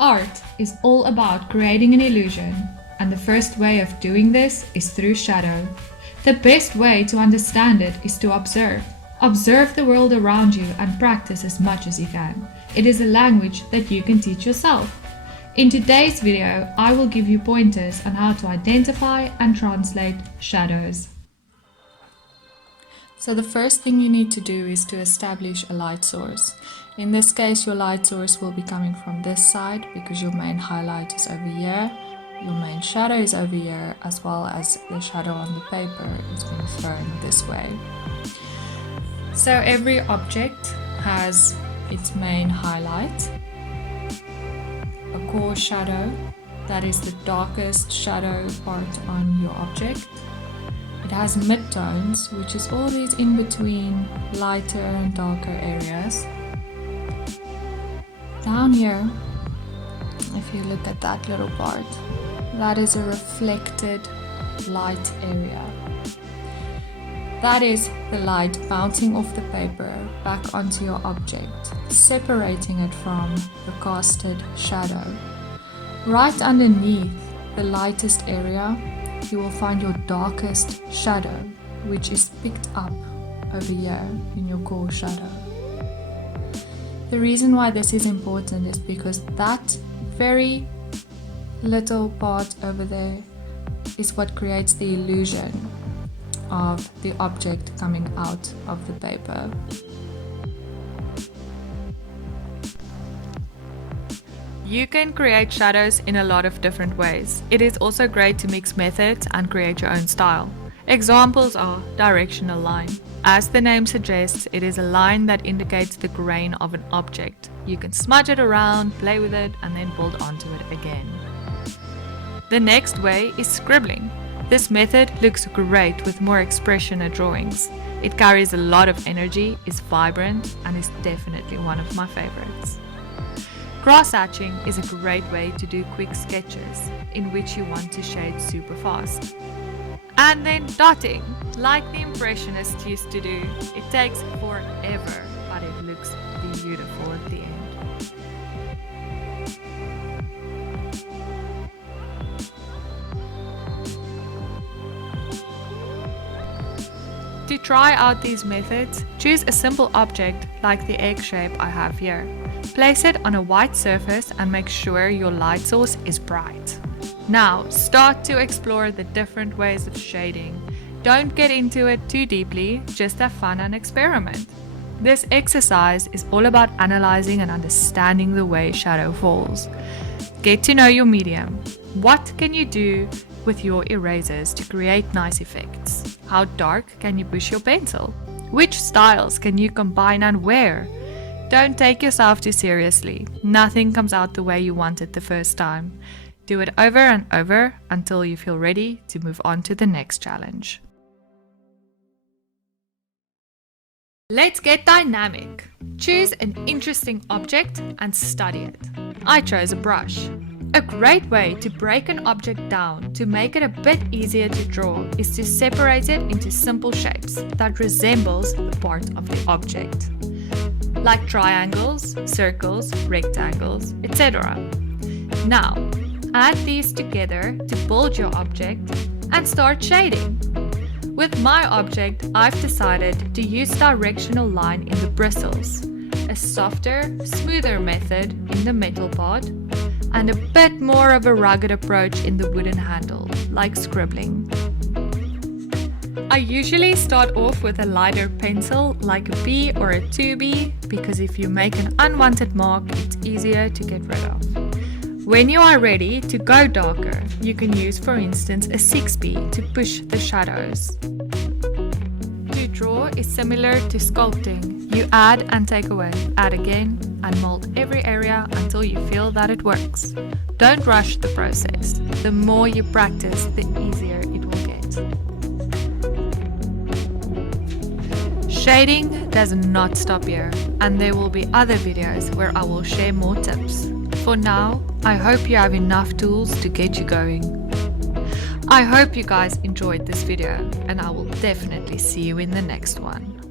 Art is all about creating an illusion, and the first way of doing this is through shadow. The best way to understand it is to observe. Observe the world around you and practice as much as you can. It is a language that you can teach yourself. In today's video, I will give you pointers on how to identify and translate shadows. So the first thing you need to do is to establish a light source. In this case, your light source will be coming from this side because your main highlight is over here, your main shadow is over here, as well as the shadow on the paper is being thrown this way. So every object has its main highlight, a core shadow, that is the darkest shadow part on your object. It has midtones, which is all these in between lighter and darker areas. Down here, if you look at that little part, that is a reflected light area. That is the light bouncing off the paper back onto your object, separating it from the casted shadow. Right underneath the lightest area, you will find your darkest shadow, which is picked up over here in your core shadow. The reason why this is important is because that very little part over there is what creates the illusion of the object coming out of the paper. You can create shadows in a lot of different ways. It is also great to mix methods and create your own style. Examples are directional line. As the name suggests, it is a line that indicates the grain of an object. You can smudge it around, play with it, and then build onto it again. The next way is scribbling. This method looks great with more expression at drawings. It carries a lot of energy, is vibrant, and is definitely one of my favorites. Cross-hatching is a great way to do quick sketches in which you want to shade super fast. And then dotting, like the Impressionists used to do. It takes forever, but it looks beautiful at the end. To try out these methods, choose a simple object like the egg shape I have here. Place it on a white surface and make sure your light source is bright. Now, start to explore the different ways of shading. Don't get into it too deeply, just have fun and experiment. This exercise is all about analyzing and understanding the way shadow falls. Get to know your medium. What can you do with your erasers to create nice effects? How dark can you push your pencil? Which styles can you combine and wear? Don't take yourself too seriously. Nothing comes out the way you want it the first time. Do it over and over until you feel ready to move on to the next challenge. Let's get dynamic. Choose an interesting object and study it. I chose a brush. A great way to break an object down to make it a bit easier to draw is to separate it into simple shapes that resembles the part of the object, like triangles, circles, rectangles, etc. Now, add these together to build your object and start shading. With my object, I've decided to use directional line in the bristles, a softer, smoother method in the metal part, and a bit more of a rugged approach in the wooden handle, like scribbling. I usually start off with a lighter pencil like a B or a 2B because if you make an unwanted mark, it's easier to get rid of. When you are ready to go darker, you can use, for instance, a 6B to push the shadows. To draw is similar to sculpting. You add and take away, add again, and mold every area until you feel that it works. Don't rush the process. The more you practice, the easier it will get. Shading does not stop here, and there will be other videos where I will share more tips. For now, I hope you have enough tools to get you going. I hope you guys enjoyed this video, and I will definitely see you in the next one.